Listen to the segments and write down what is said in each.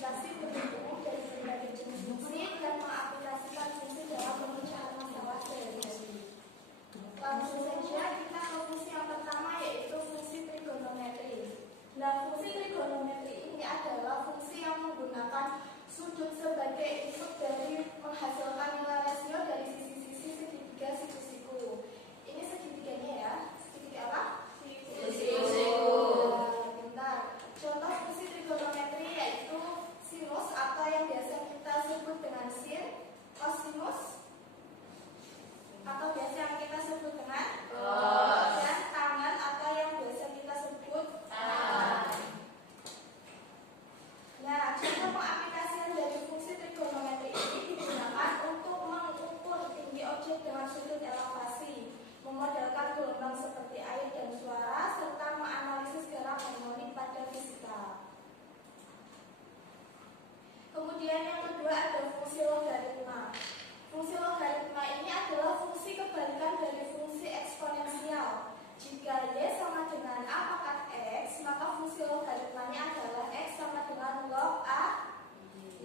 mengidentifikasi bentuk umum dari berbagai jenis fungsi dan mengaplikasikan fungsi dalam pemecahan masalah sehari-hari. Langsung saja kita ke fungsi yang pertama, yaitu fungsi trigonometri. Nah, fungsi trigonometri ini adalah fungsi yang menggunakan sudut sebagai input dari menghasilkan nilai rasio dari sisi-sisi segitiga siku-siku. Ini segitiganya ya. Segitiga apa? Siku. Bentar. Contoh fungsi trigonometri yaitu sinus atau yang biasa kita sebut dengan sin, kosinus atau biasa yang kita sebut dengan cos, dan tangen atau yang biasa kita sebut tan. Nah, contoh pengaplikasian dari fungsi trigonometri ini digunakan untuk mengukur tinggi objek dengan sudut elevasi, memodelkan gelombang seperti air dan suara, serta menganalisis gerak harmonik pada fisika. Kemudian yang kedua ada fungsi logaritma. Fungsi logaritma ini adalah fungsi kebalikan dari fungsi eksponensial. Jika y sama dengan a pangkat x, maka fungsi logaritmanya adalah x sama dengan log a y.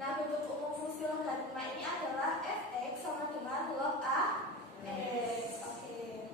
Nah, bentuk umum fungsi logaritma ini adalah fx sama dengan log a x. Oke.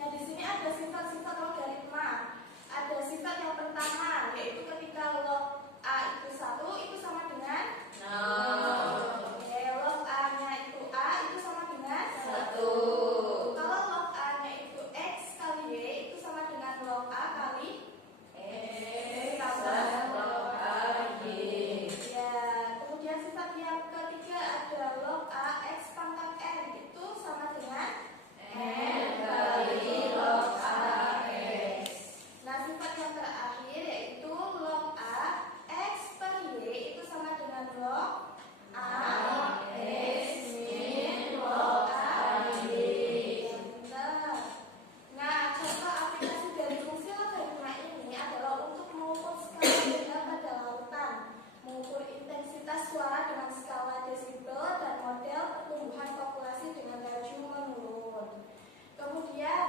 Nah, di sini ada sifat-sifat logaritma. Ada sifat yang pertama, yaitu ketika log a itu 1, itu sama dengan 0. Oke, log a-nya itu a itu sama dengan 1. Kalau log a-nya itu x kali y itu sama dengan log a kali x tambah log a y. Ya, kemudian sifat yang ketiga ada log a x pangkat n itu sama dengan n kali log a x. Nah, sifat yang terakhir yaitu log a x per y itu sama dengan log a x min log a y. Benar. Nah, contoh aplikasi dari fungsi logaritma ini adalah untuk mengukur skala benda pada lautan, mengukur intensitas suara dengan skala desibel, dan model pertumbuhan populasi dengan laju menurun. Kemudian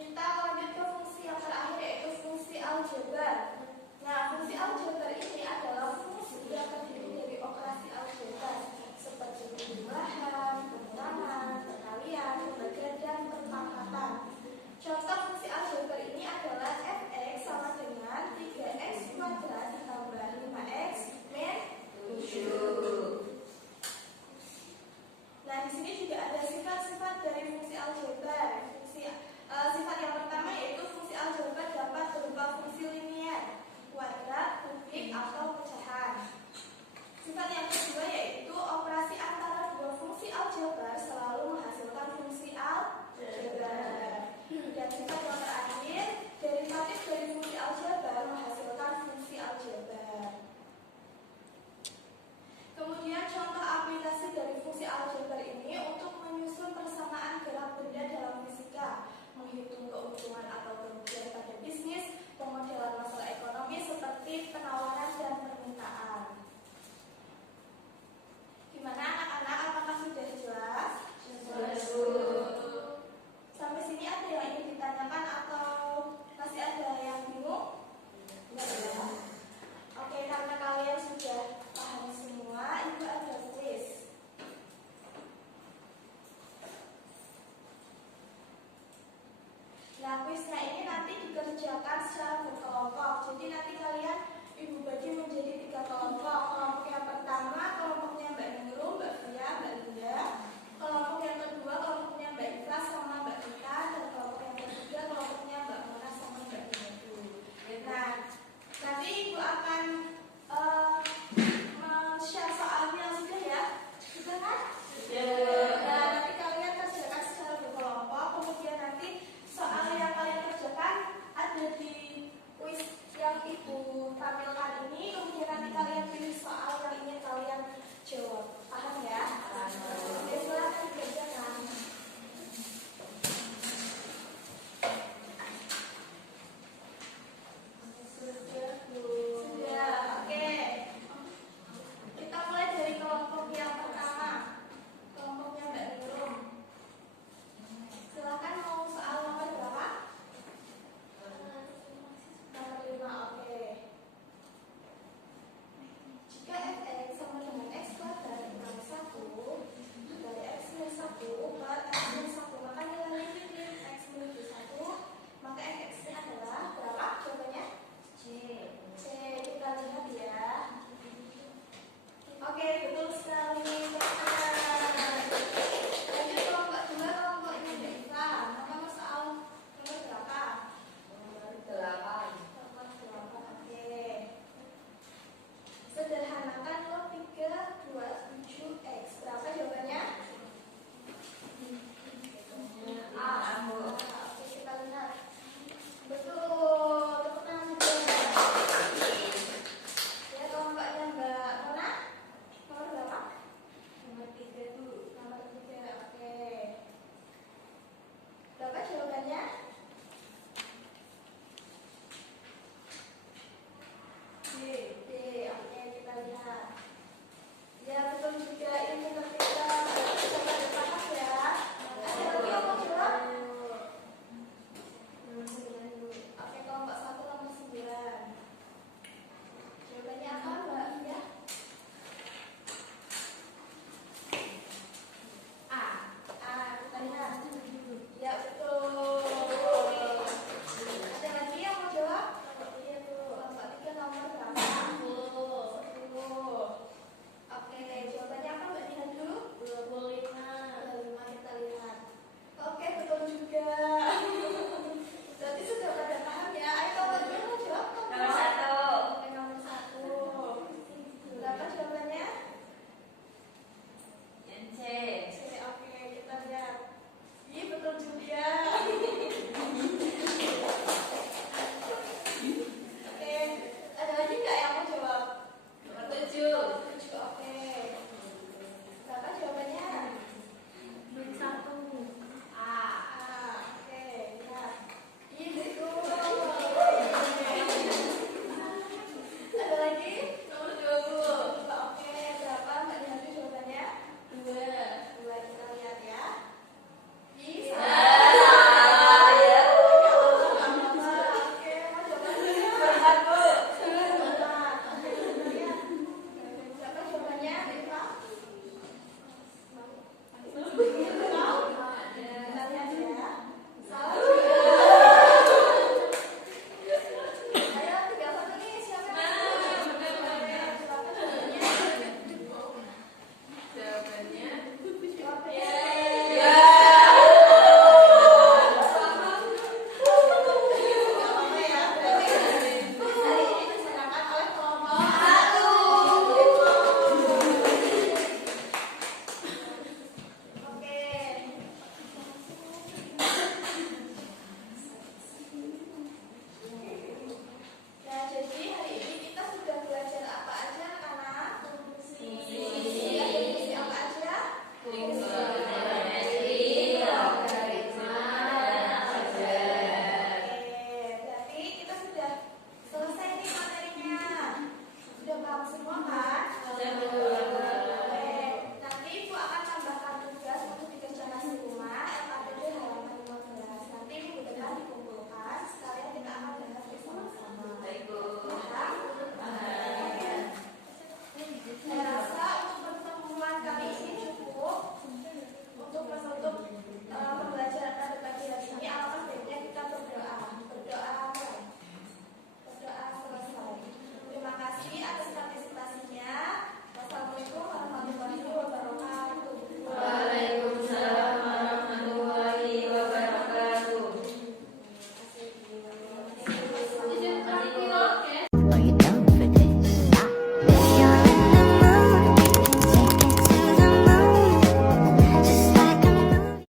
kita lanjut ke fungsi yang terakhir, yaitu fungsi aljabar. Nah, fungsi aljabar ini adalah fungsi yang terdiri dari operasi aljabar seperti penjumlahan, pengurangan, perkalian, pembagian, dan perpangkatan. Contoh fungsi aljabar ini adalah fx sama dengan 3x kuadrat ditambah 5x min 7. Nah, di sini juga ada sifat-sifat dari fungsi aljabar. Sifat yang pertama yaitu fungsi aljabar dapat berupa fungsi linier, kuadrat, kubik, atau pecahan. Sifat yang kedua yaitu operasi antara dua fungsi aljabar selalu menghasilkan fungsi aljabar. Dan sifat yang terakhir, derivatif dari fungsi aljabar menghasilkan fungsi aljabar. Kemudian contoh aplikasi dari fungsi aljabar ini untuk menyusun persamaan gerak benda dalam fisika, menghitung keuntungan atau kerugian pada bisnis, pemodelan masalah ekonomi seperti penawaran dan permintaan. Gimana anak-anak? Apakah sudah jelas? Jelas. Sampai sini ada yang ingin ditanyakan atau masih ada yang bingung? Enggak. Oke, karena kalian sudah paham semua, itu ada kuis. Nah, kuisnya ini nanti dikerjakan secara berkelompok. Jadi nanti kalian ibu bagi menjadi 3 kelompok.